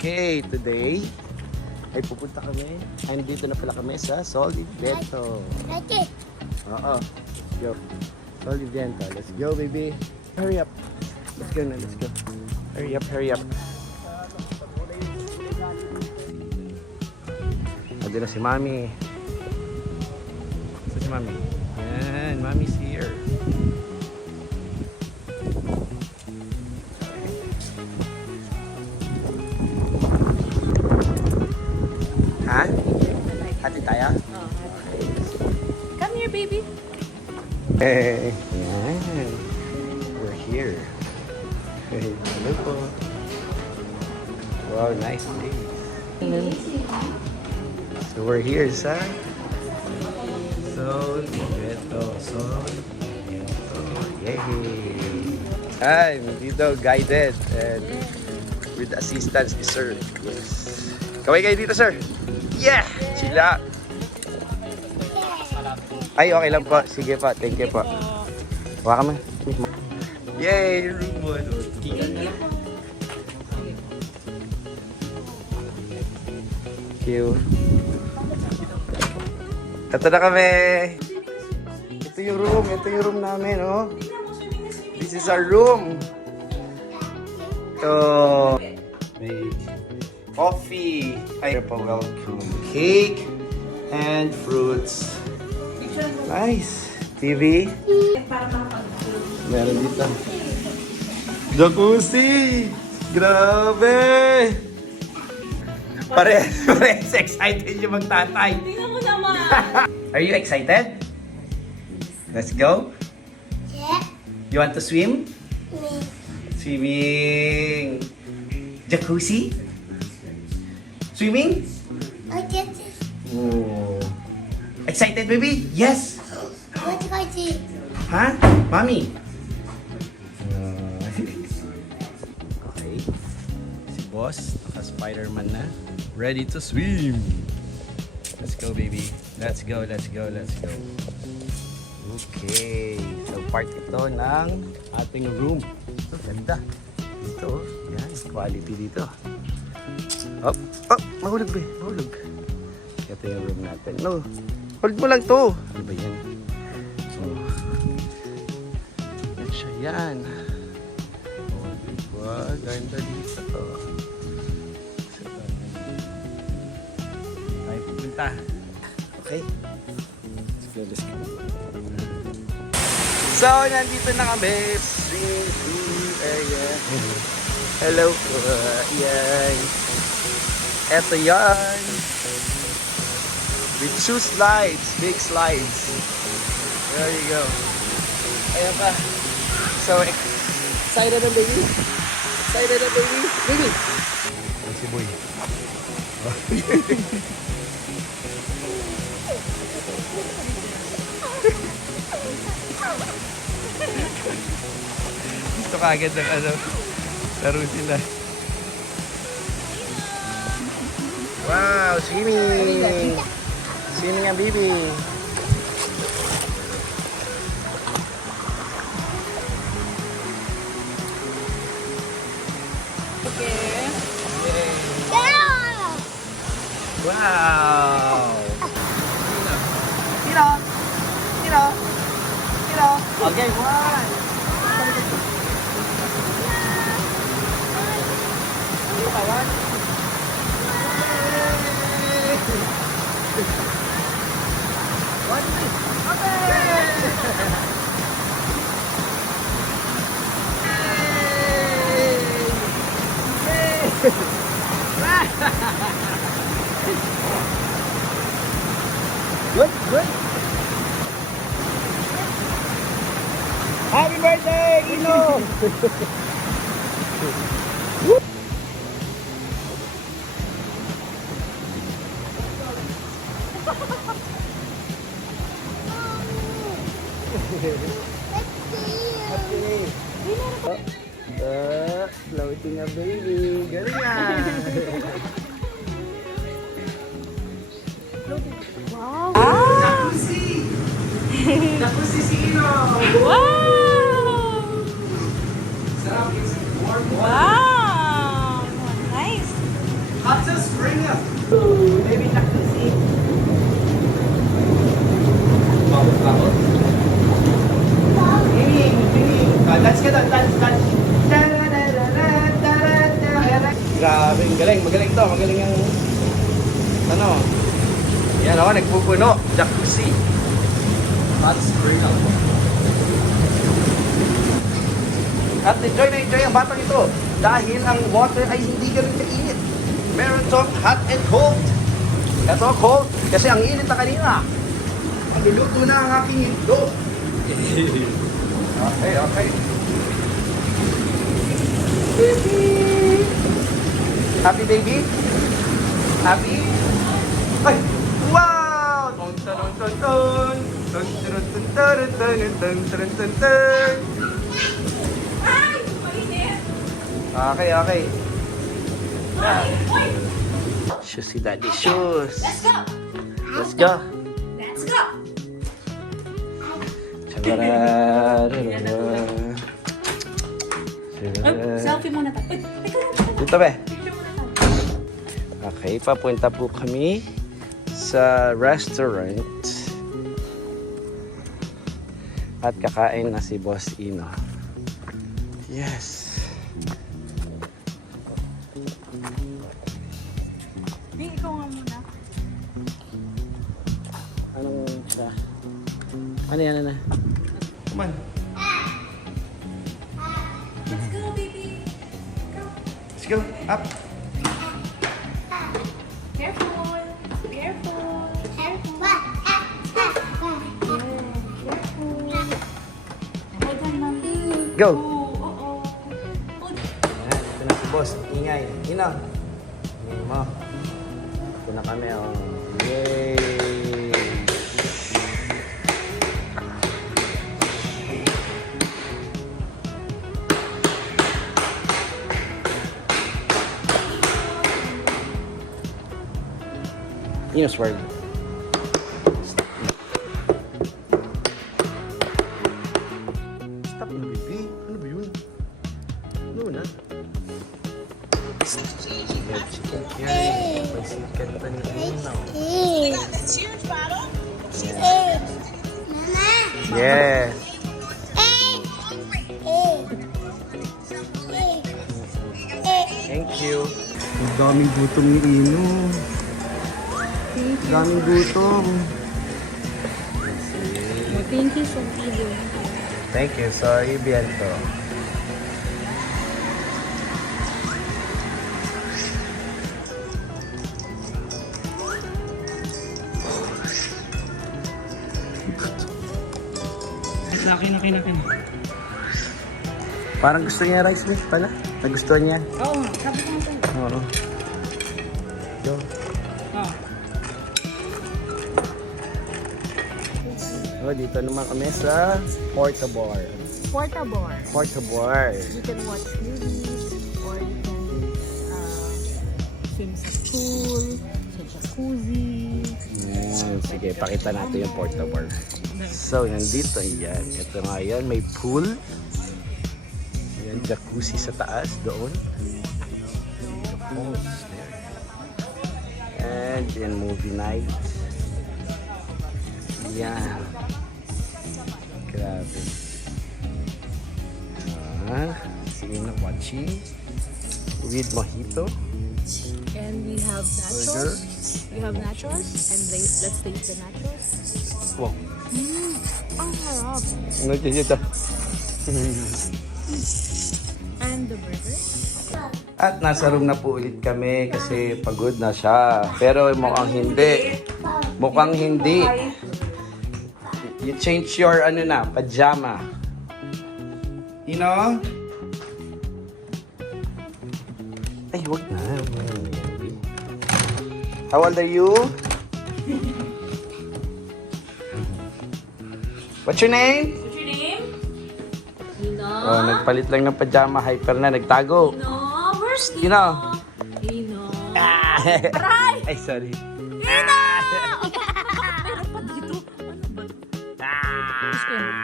Okay, today ay pupunta kami. Andito na pala kami sa Soliviento. Okay. Oo. Let's go. Soliviento. Let's go, baby. Hurry up. Let's go na, let's go. Hurry up, hurry up. Andito na si Mami. Saan si Mami? Yan, Mami's here. Ha? Hati tayo? Come here, baby. Hey, yan. We're here. Hey, hello po. Wow, nice place. So we're here sa Soliviento. Yay! And dito guided and with assistance ni Sir. Yes. Kaway kayo dito, Sir. Yeah! Sila. Ay, okay lang po. Sige po. Thank you po. Hawa ka man. Yay! Room 1. Thank you. Ito na kami. Ito yung room. Ito yung room namin, oh. This is our room. Ito. May coffee. Ay, welcome. Cake and fruits. Nice. TV. Meron dito. Jacuzzi! Grabe! Parehas excited yung magtatay. Tingnan mo naman. Are you excited? Let's go. Yeah. You want to swim? Me. Swimming. Jacuzzi? Swimming? I get it. Oh. Excited, baby? Yes. What do I do? Ha? Mami? Okay. Si boss, naka-Spider-Man na. Ready to swim. Let's go, baby. Let's go, let's go, let's go. Okay. So, part ito ng ating room. Ito, ganda. Dito, yan. Quality dito. Oh, mahulog, be. Mahulog. Ito yung room natin. No, hold mo lang to. Ano ba yan? Oh. Yan siya yan. Oh, diba? Ganda dito to. Tayo pupunta. Okay? Let's go, let's go. So, nandito na kami. Swimming pool area. Hello po. Yan. Eto yan. With 2 slides. Big slides. There you go. Ayan pa. So, excited na baby? Excited na baby? Baby! Ayan si Boy. Gusto ka agad ng ano. Laro sila. Wow! Swimming! Swimming ang baby. Okay. Yay! Yeah. Wow! Tira. Tira. Tira. Okay, one! Good, good. Happy birthday, Kino! Floating a baby. Galing na. Wow. Jacuzzi! Jacuzzi si Ino! Wow. Sarap, it's warm water. Wow. Nice. Grabe, galing. Magaling to. Magaling ang... Ano? Yan o, nagpupuno. Jacuzzi. Hot spring. At enjoy na enjoy ang batang ito dahil ang water ay hindi ganun kainit. Meron itong hot and cold. Ito cold kasi ang init na kanina. Magluluto na ang aking ito. Okay, okay. Happy baby? Happy? Ay! Wow! Ton ton ton ton! Ton ton ton ton ton ton ton ton ton. Ay! Mainit! Okay, okay. Shoes si Daddy, shoes. Let's go! Let's go. Let's go! Selfie muna tayo. Teka lang. Dito be. Picture muna tayo. Okay, papunta po kami sa restaurant. At kakain na si Boss Ino. Yes. Hey, ikaw nga muna. Anong siya? Ano yan na? Come on. Let's go, baby. Go. Let's go. Up. Careful. Careful. Careful. Hold on, mommy. Go. Oo. Hold. Ayan, ito na si Boss. Ingay. Ino. Ingay mo. Ito na kami. Oh. Yay! Ino's World. Stop na, baby. Ano ba yun? Ano na? Chicken curry. Pasikat pa ni Ino. Yes. Thank you. Ang daming gutom ni Ino. Ang daming gutom. Thank you so much. Thank you. Sorry, Biento. Akin. Parang gusto niya rice mix pala. Nagustuhan niya. Oo nga, sabi ko nga sa'yo. Oo. Go. Oo. Oh, dito naman kami sa Portabar. Portable. Portabar. You can watch movies or you can swim sa pool, sa jacuzzi. Sige, pakita natin yung Portabar. So, nandito yan. Ito nga yan, may pool. Ayan, jacuzzi sa taas doon. The falls there. And then movie night. Yan. Grabe. Sino watching with mojito. And we have Burger. nachos. We have nachos. And let's taste the nachos. Wow. Ang harap. Ano dito? And the burger. At nasa room na po ulit kami kasi pagod na siya. Pero mukhang hindi. Mukhang hindi. You change your ano na, pajama. You know? Ay, wag na. How old are you? What's your name? What's your name? Ino. Oh, nagpalit lang ng pajama. Hyper na, nagtago. Ino, where's Ino? Ino. Ino. Ah! Aray! Ay, sorry. Ino! Meron pa dito. Ano ba? Ah! Gusto ko.